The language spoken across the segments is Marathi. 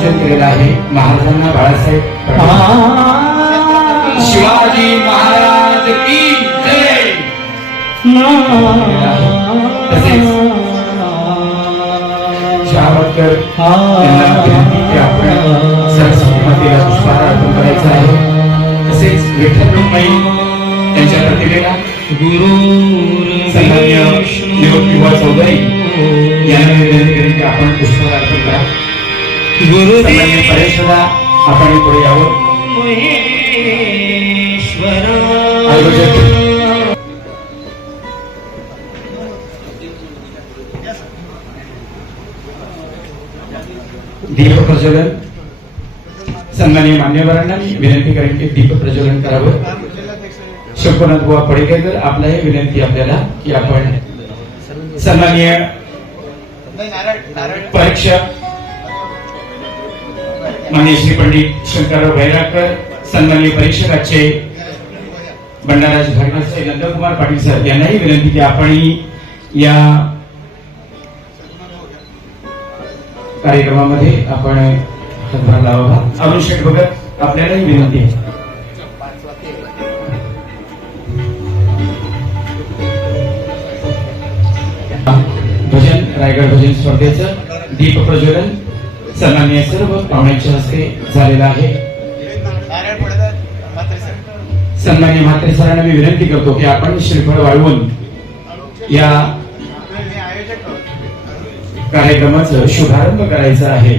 झालेला आहे. महाराजांना बाळासाहेब शिवाजी महाराज की जय. आपण सरस्वती मातेला पुष्पहार अर्पण करायचा आहे. तसेच विठ्ठल रुक्माई त्यांच्या प्रतिमेला सन्मान्य युवा चौधरी यांना विनंती करेन की आपण पुष्पहार अर्पण करा. परेशला आपण पुढे यावं. आयोजक दीप प्रज्वलन. सन्माननीय मान्यवरांना मी विनंती करेन की दीप प्रज्वलन करावं. शंभरनाथ बुवा पडेकर आपला हे विनंती आपल्याला की आपण सन्माननीय परीक्षक मान्य श्री पंडित शंकरराव भैराकर सन्माननीय परीक्षकाचे बंडाराज भागवतचे नंदकुमार पाटील सर यांनाही विनंती की आपण या कार्यक्रमामध्ये आपण हातभार लावावा. अरुण शेठ भगत आपल्यालाही विनंती आहे. भजन रायगड भजन स्पर्धेचं दीप प्रज्वलन सन्मान्य सर्व पाहुण्यांच्या हस्ते झालेलं आहे. सन्मान्य म्हात्रे सरांना मी विनंती करतो की आपण श्रीफळ वाळवून या कार्यक्रमाचं शुभारंभ करायचा आहे.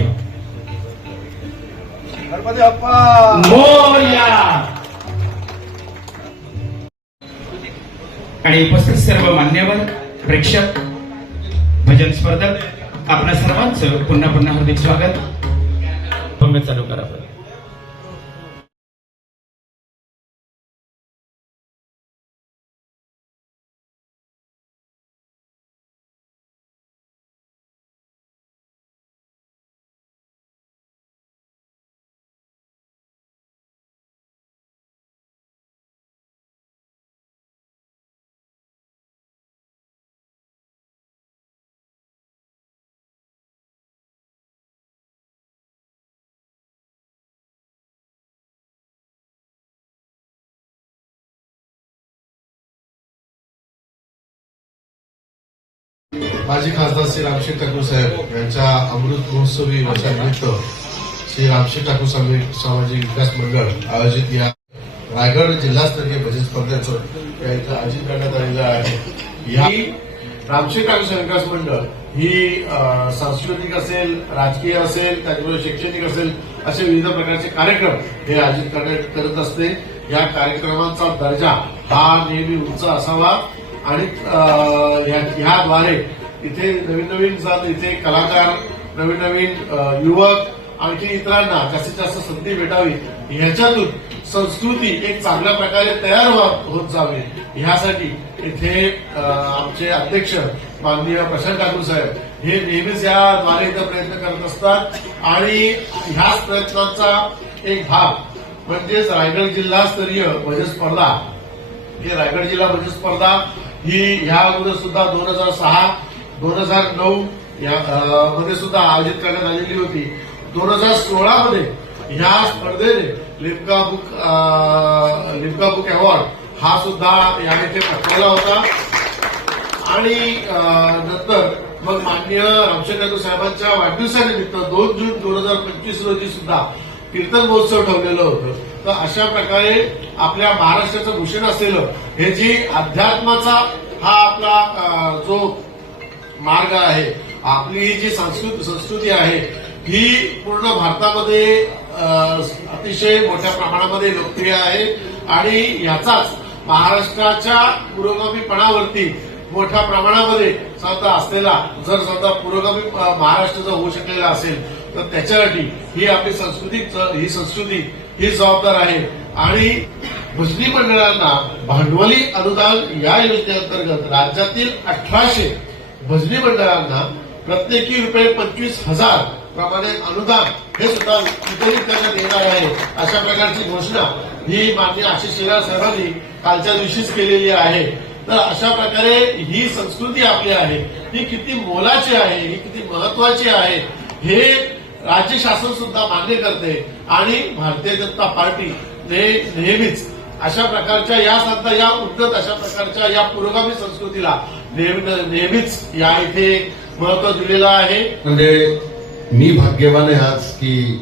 आणि उपस्थित सर्व मान्यवर प्रेक्षक भजन स्पर्धक आपल्या सर्वांचं पुन्हा पुन्हा हार्दिक स्वागत. पंगत चालू करा माजी खासदार श्री रामशेठ ठाकूर साहेब यांच्या अमृत महोत्सवी वर्षानिमित्त श्री रामशेठ ठाकूर सामाजिक सामाजिक विकास मंडळ आयोजित या रायगड जिल्हास्तरीय भजन स्पर्धेचं या इथं आयोजित करण्यात आलेलं आहे. या ठाकूर विकास मंडळ ही अं, सांस्कृतिक असेल राजकीय असेल त्याच्यामुळे शैक्षणिक असेल असे विविध प्रकारचे कार्यक्रम हे आयोजित करण्यात करत असते. या कार्यक्रमांचा दर्जा हा नेहमी उंच असावा आणि याद्वारे इथे नवीन नवीन जात इथे कलाकार नवीन नवीन युवक आणखी इतरांना जास्तीत जास्त संधी भेटावी. ह्याच्यातून संस्कृती एक चांगल्या प्रकारे तयार व्हा- होत जावी. ह्यासाठी इथे आमचे अध्यक्ष माननीय प्रशांत ठाकूर साहेब हे नेहमीच याद्वारे इथं प्रयत्न करत असतात. आणि ह्याच प्रयत्नांचा एक भाग म्हणजेच रायगड जिल्हास्तरीय भजन स्पर्धा ही रायगड जिल्हा भजन स्पर्धा ही ह्या अगोदर सुद्धा दोन हजार सहा दोन हजार नऊ या मध्ये सुद्धा आयोजित करण्यात आलेली होती. दोन हजार सोळा मध्ये ह्या स्पर्धेने Lipika book Lipika book award हा सुद्धा या इथे पटकावला होता. आणि नंतर मग माननीय रामशंकर साहेबांच्या वाढदिवसानिमित्त दोन जून दोन हजार पंचवीस रोजी सुद्धा कीर्तन महोत्सव ठेवलेलं होतं. तर अशा प्रकारे आपल्या महाराष्ट्राचं भूषण असलेलं हे जी अध्यात्माचा हा आपला जो मार्ग आहे. आपली ही जी संस्कृती संस्कृती आहे ही पूर्ण भारतामध्ये अतिशय मोठ्या प्रमाणामध्ये लोकप्रिय आहे. आणि याचाच महाराष्ट्राच्या पुरोगामीपणावरती मोठ्या प्रमाणामध्ये समजा असलेला जर समजा पुरोगामी महाराष्ट्र जर होऊ शकलेला असेल तर त्याच्यासाठी ही आपली संस्कृती ही संस्कृती ही जबाबदार आहे. आणि मुस्लिम मंडळांना भांडवली अनुदान या योजनेअंतर्गत राज्यातील अठराशे भजनी मंडळांना प्रत्येकी रुपये पंचवीस हजार प्रमाणे अनुदान हे सुद्धा वितरित करण्यात येणार आहे. अशा प्रकारची घोषणा ही माननीय आशिष शेलार साहेबांनी कालच्या दिवशीच केलेली आहे. तर अशा प्रकारे ही संस्कृती आपली आहे ही किती मोलाची आहे ही किती महत्वाची आहे हे राज्य शासन सुद्धा मान्य करते. आणि भारतीय जनता पार्टी ने- नेहमीच अशा प्रकारच्या या संत या उद्धत अशा प्रकारच्या या पुरोगामी संस्कृतीला नेहमी- नेहमीच या इथे महत्त्व दिलेलं आहे. म्हणजे मी भाग्यवान आहे आज की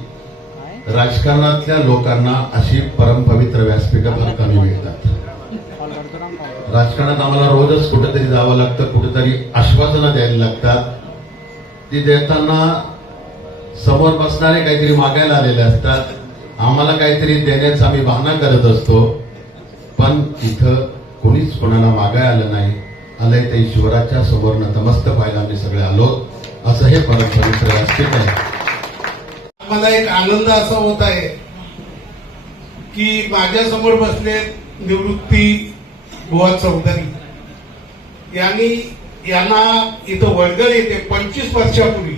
राजकारणातल्या लोकांना अशी परमपवित्र व्यासपीठ फार कमी मिळतात. राजकारणात आम्हाला रोजच कुठेतरी जावं लागतं कुठेतरी आश्वासनं द्यायला लागतात. ती देताना समोर बसणारे काहीतरी मागायला आलेले असतात. आम्हाला काहीतरी देण्याचा आम्ही बहाणा करत असतो. पण इथं कोणीच कोणाला मागाय आलं नाही. आलंय ते ईश्वराच्या समोर नतमस्त व्हायला आम्ही सगळे आलो. असं हे परमपवित्र व्यासपीठ आहे. मला एक आनंद असा होत आहे की माझ्यासमोर बसले निवृत्ती बुवा चौधरी. यांनी यांना इथं वडगड येते पंचवीस वर्षापूर्वी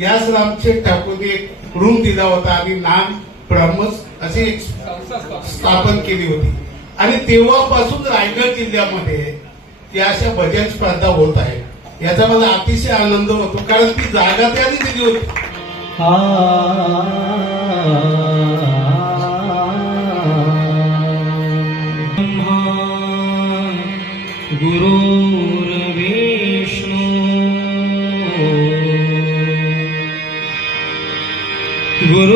याच रामशेठ ठाकूरने एक रूम दिला होता. आणि नाम ब्रह्मस अशी एक स्थापन केली होती. आणि तेव्हापासून रायगड जिल्ह्यामध्ये त्या अशा भजन स्पर्धा होत आहेत याचा मला अतिशय आनंद होतो कारण ती जागा त्यांनी दिली होती. गुरुर्विष्णु गुरु